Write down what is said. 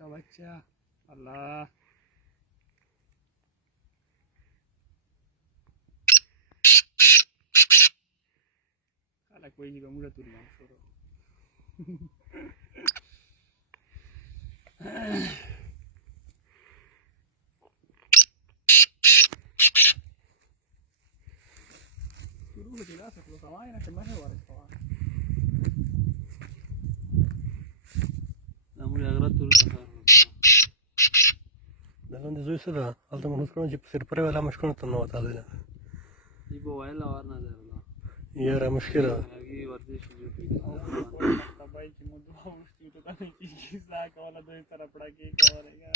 का बच्चा अल्लाह काला कोई का मुड़ा तुरना छोरो शुरू हो गया सब लोग हमारे ना कम है वाले तो ನಮಗೆ ಅಗರ ತುರುಕ Dalam dizuisada alta manuscono ci per preva la mascono tanno tadina இப்போ வயல்ல வாரினது yara mushkila ಹಾಗಾಗಿ ವರ್ದಿಶ್ तबाई की मुद्दा उसकी तो नहीं की साका वाला दो तरह पड़ा के कवरेगा